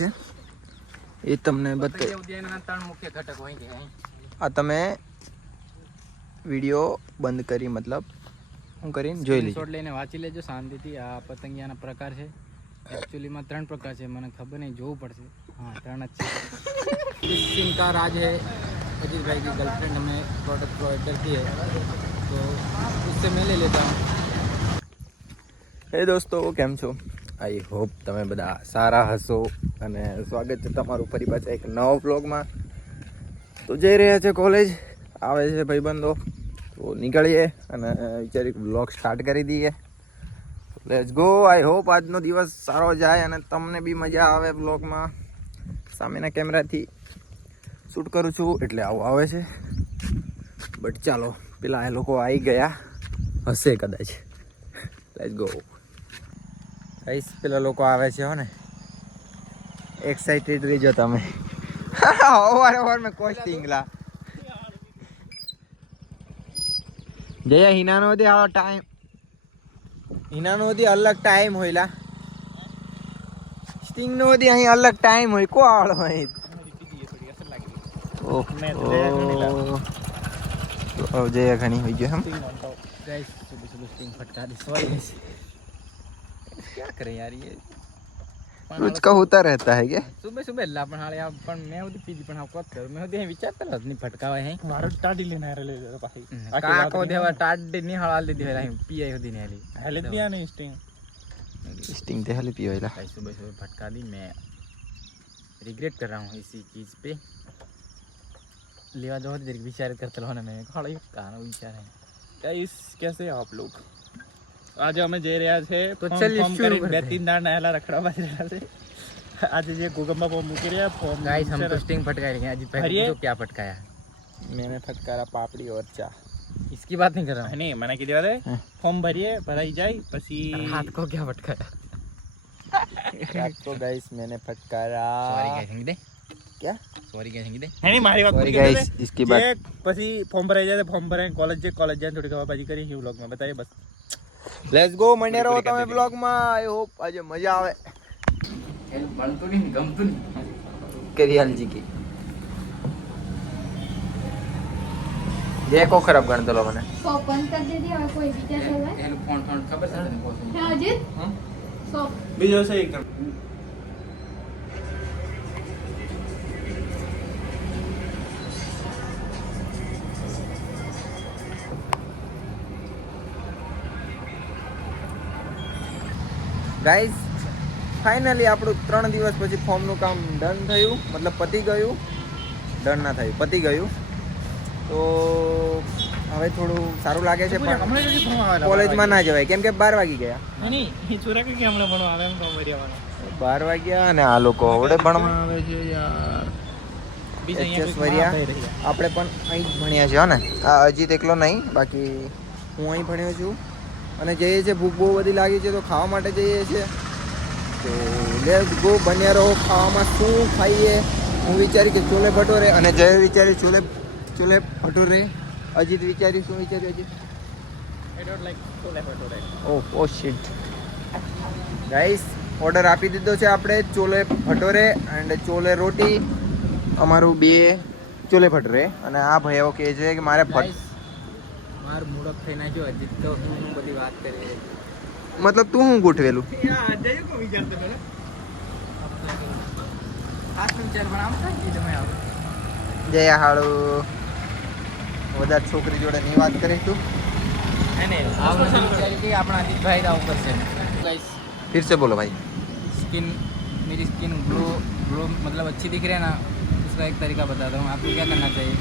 છે એ તમને બતાવી. આ તમે વિડીયો બંધ કરી મતલબ હું કરીને જોઈ લીધું. શોટ લઈને વાંચી લેજો શાંતિથી. આ પતંગિયાના પ્રકાર છે. एक्चुअली 3 प्रकार છે, મને ખબર નહીં, જોવું પડશે. हाँ 3 જ છે. इस सिम का राज है अजीत भाई की गर्लफ्रेंड हमें प्रोडक्ट प्रोवाइड करती है, तो उससे मैं ले लेता हूँ. હે દોસ્તો, કેમ છો? આઈ હોપ તમે બધા સારા હશો અને સ્વાગત છે તમારું ફરી પાછા એક નવો વ્લોગમાં. તો જઈ રહ્યા છે કોલેજ, આવે છે ભાઈબંધો, તો નીકળીએ અને વિચારી વ્લોગ સ્ટાર્ટ કરી દઈએ. Let's go. આઈ હોપ આજનો દિવસ સારો જાય અને તમને બી મજા આવે વ્લોગમાં. સામેના કેમેરાથી શૂટ કરું છું એટલે આવું આવે છે, બટ ચાલો પેલા એ લોકો આવી ગયા હશે કદાચ. Let's go. ગાઈસ પેલા લોકો આવે છે હો ને, એક્સાઇટેડ રહીજો તમે. ઓવર મેં કોસ્ટિંગ લા જયા હિનાનો દે આવો ટાઈમ, હિનાનો દે અલગ ટાઈમ હોયલા, સ્ટિંગ નો દે અહીં અલગ ટાઈમ હોય. કો આવડો હોય ઓહ જયા ઘણી હોય ગયો. हम गाइस सुबह सुबह स्टिंग फटका दी. सॉरी क्या करें यार, ये कुछ का होता रहता है क्या? सुबह सुबह ला पण हाले आप पण मैं उदी पीजी पण आप कोत करू. मैं उदी विचारता नहीं फटकावा है मारो टाडी लेना रे ले जरा भाई का को देवा टाडी नहीं हळा ले देला पी आई होदी ने हली हले दिया नहीं स्टिंग ते हली पियोला. गाइस सुबह सुबह फटका दी. मैं रिग्रेट कर रहा हूँ इसी चीज पे. लेवा दो देर विचार करते रहो ना. मैं खड़ा ये कहां विचार है गाइस. कैसे आप लोग? आज અમે જઈ રહ્યા છે તો ફોર્મ કરી 2-3 દાડા નહેલા રખડા બાજી રહ્યા છે. આજે જે ગોગંબા ફોર્મ મૂકી રહ્યા ફોર્મ. गाइस हम तो स्टिंग फटका रहे हैं अजीत भाई. तो क्या फटकाया? मैंने फटकारा पापड़ी और चा. इसकी बात नहीं कर रहा हूं. नहीं मैंने की दिया रे फॉर्म भरिए भराई जाए પછી हाथ को क्या फटकाया? रात को गाइस मैंने फटकारा. सॉरी गाइस हिंग दे. क्या सॉरी गाइस हिंग दे. नहीं मारी बात सॉरी गाइस. इसकी बात પછી ફોર્મ ભરાઈ જાય ફોર્મ ભરાય કોલેજ જાય થોડી ખબર કરી એ વ્લોગ માં બતાઈએ બસ. Let's go. મને રહો તમે બ્લોગ માં. આઈ હોપ આજે મજા આવે. એ બનતું નહીં ગમતું નહીં. કરિયાલજી की देखो खराब गण दलो મને शॉप बंद कर दे दी और कोई विचार चल रहा है. એનું ફોન ફોન ખબર છે તને કોણ છે? है अजीत शॉप બીજો છે એકદમ ગાઈસ ફાઇનલી આપણું 3 દિવસ પછી ફોર્મનું કામ ડન થયું, મતલબ પતી ગયું. ડન ના થયું, પતી ગયું. તો હવે થોડું સારું લાગે છે, પણ હમણાં જલ્દી ફોર્મ આવેલા કોલેજમાં ના જવાય કેમ કે 12 વાગી ગયા. નહીં એ છોરા કે હમણાં ભણવા આવે એમ ફોર્મ ભર્યાવાનો 12 વાગ્યા અને આ લોકો આવડે ભણવા આવે છે યાર. બીજા એચએસ અહીંયા વરિયા થઈ રહ્યા. આપણે પણ અહીં જ ભણ્યા છે હો ને. આ અજીત એકલો નહીં, બાકી હું અહીં ભણ્યો છું અને જઈએ છીએ. ભૂખ બહુ બધી લાગી છે તો ખાવા માટે જઈએ છીએ. તો લેટ્સ ગો. બન્યા રહો. ખાવામાં શું ખાઈએ? હું વિચારી કે છોલે ભટોરે, અને જય વિચારી છોલે ભટોરે. અજીત વિચાર્યું શું વિચાર્યું Ajit? I don't like chole bhature. Oh shit guys, order આપી દીધો છે આપણે છોલે ભટોરે એન્ડ છોલે રોટી. અમારું 2 છોલે ભટોરે. અને આ ભાઈઓ કહે છે કે મારે ગાઈસ માર મૂડ ઓફ થઈ નાખ્યો. અજીત તો હું બધી વાત કરી. મતલબ તું હું ગોઠવેલું યાર જઈએ કો વિચારતે મને ખાસ વિચાર પણ આમ થાય કે તમે આવો. જય હાળો. વધારે છોકરી જોડે ની વાત કરીશ તું. અને આ વસ્તુ વિચારી કે આપણા અજીત ભાઈ આવું કરશે. गाइस फिर से बोलो भाई. स्किन मेरी स्किन ग्लो मतलब अच्छी दिख रही है ना, उसका एक तरीका बताता हूँ. आपको क्या करना चाहिए?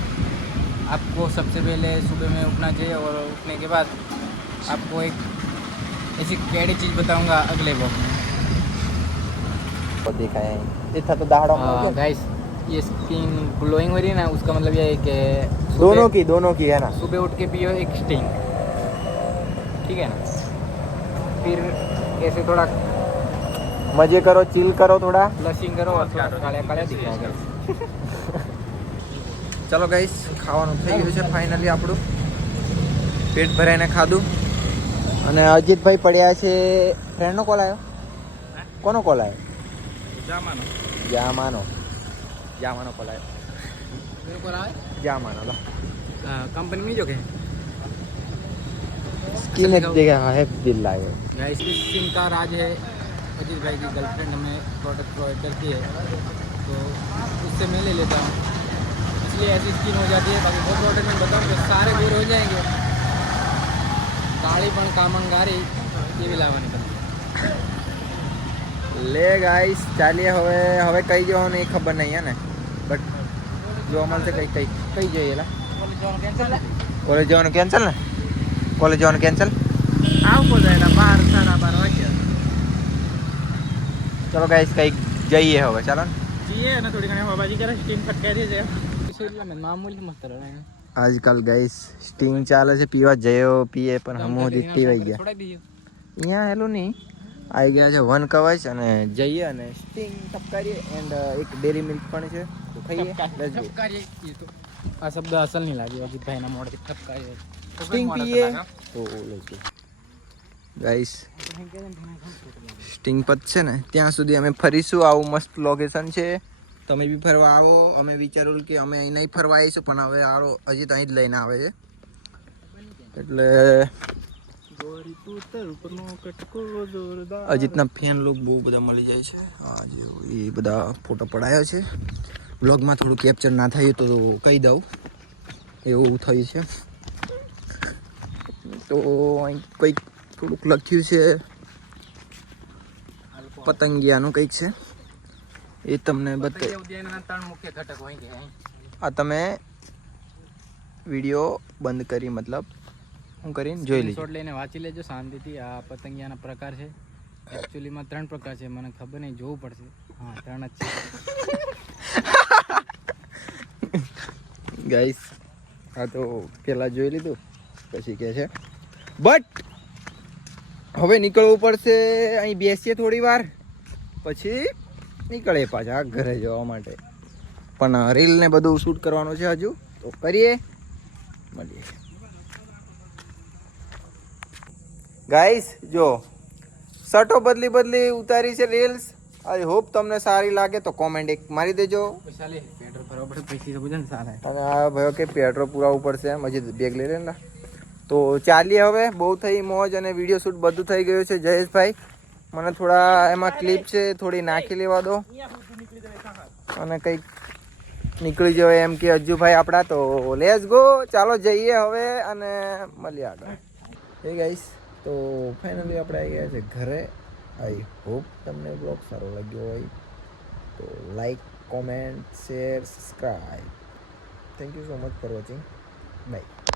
आपको सबसे पहले सुबह में उठना चाहिए और उठने के बाद आपको एक ऐसी कैडी चीज़ बताऊंगा अगले ब्लॉग में. देखा है इतना तो दाढ़ों में हो गया. गाइस ये स्किन ग्लोइंग हो रही है ना, उसका मतलब ये है कि दोनों की है ना. सुबह उठ के पियो एक स्टिंग, ठीक है ना. फिर ऐसे थोड़ा मजे करो, चिल करो, थोड़ा ब्लशिंग करो और थोड़ा काला काला दिख जाएगा. ચલો ગાઈસ, ખાવાનું થઈ ગયું છે ફાઇનલી. આપણું પેટ ભરાઈને ખાધું અને અજીતભાઈ પડ્યા છે. ફ્રેન્ડનો કોલ આવ્યો? કોનો કોલ આવ્યો? જામાનો. જા માનો પલાય मेरे को रहा है જા मानो लो कंपनी में जो के स्किन एक जगह है दिल लागे गाइस इस सिम का राज है अजीत भाई की गर्लफ्रेंड हमें प्रोडक्ट प्रोवाइड करती है तो उससे मैं ले लेता हूँ इसलिए ऐसी स्किन हो जाती है बाकी वो प्रोडक्ट में बताऊँ तो सारे दूर हो जाएंगे काली पण कामंगारी ये भी लावा निकल લે ગાઈસ ચાલીએ હવે કઈ જવાનું એ ખબર નહીં હે ને બટ જો મળશે કઈ જઈએ લા કોલેજ જવાનું કેન્સલ આવકો જાય 12 12:30 વાગ્યા ચલો ગાઈસ કઈ જઈએ હવે ચાલો ને જઈએ અને થોડી ઘણી હવાબાજી કરે સ્ટીમ ફટકારી દે मामूली मस्त रहा है આજકાલ ગાઈસ સ્ટિંગ ચાલે છે પીવા જયો પીએ પણ હમો જીતી વઈ ગયા थोड़ा दीजिए અહીંયા હેલું નહીં આવી ગયા છે વન કવચ અને જઈએ અને સ્ટિંગ ટપકારીએ એન્ડ એક ડેરી મિલ્ક પણ છે તો ખાઈએ લેટ્સ ગો ठपकारिए ये तो आ शब्द असल नहीं लागे अजीत भाई ना मोड़ ठपकारिए સ્ટિંગ પીએ તો લેટ્સ ગો ગાઈસ સ્ટિંગ પતશે ને ત્યાં સુધી અમે ફરીશું આવું મસ્ત લોકેશન છે તમે બી ફરવા આવો અમે વિચાર્યું કે અમે અહીં નહીં ફરવા આવીશું પણ હવે આવો અજીત અહીં જ લઈને આવે છે એટલે અજીતના ફેન લોક બહુ બધા મળી જાય છે આ જે એ બધા ફોટો પડાયા છે વ્લોગમાં થોડું કેપ્ચર ના થાય તો કહી દઉં એવું થયું છે તો અહીં કંઈક થોડુંક લખ્યું છે પતંગિયાનું કંઈક છે એ તમને બતાવે ઉદ્યાનના ત્રણ મુખ્ય ઘટક હોય છે આ તમે વિડીયો બંધ કરી મતલબ હું કરીને જોઈ લીધું શોટ લઈને વાંચી લેજો શાંતિથી આ પતંગિયાના પ્રકાર છે એકચ્યુઅલીમાં 3 પ્રકાર છે મને ખબર નહીં જોવું પડશે હા 3 જ છે ગાઈસ હા તો પેલા જોઈ લીધું પછી કે છે બટ હવે નીકળવું પડશે અહીં બેસીએ થોડી વાર પછી નીકળે પાછા ઘરે જવા માટે પણ રીલ ને બધું શૂટ કરવાનું છે હજુ તો કરીએ મળીએ ગાઈસ જો શર્ટો બદલી ઉતારી છે રીલ્સ આઈ હોપ તમને સારી લાગે તો કોમેન્ટ એક મારી દેજો પૈસા લે પેટ્રોલ ભરવા પડે પૈસા તો બધા સારા અને આ ભાઈઓ કે પેટ્રોલ પુરાવવું પડશે એમ હજી બેગ લઈ લે ને તો ચાલીએ હવે બહુ થઈ મોજ અને વિડીયો શૂટ બધું થઈ ગયું છે જયેશભાઈ મને થોડા એમાં ક્લિપ છે થોડી નાખી લેવા દો અને કંઈક નીકળી જવાય એમ કે અજ્જુભાઈ આપણા તો લેટ્સ ગો ચાલો જઈએ હવે અને મળીએ આગળ એ ગાઈસ તો ફાઇનલી આપણે આવી ગયા છે ઘરે આઈ હોપ તમને બ્લોગ સારો લાગ્યો હોય તો like comment share subscribe thank you so much for watching bye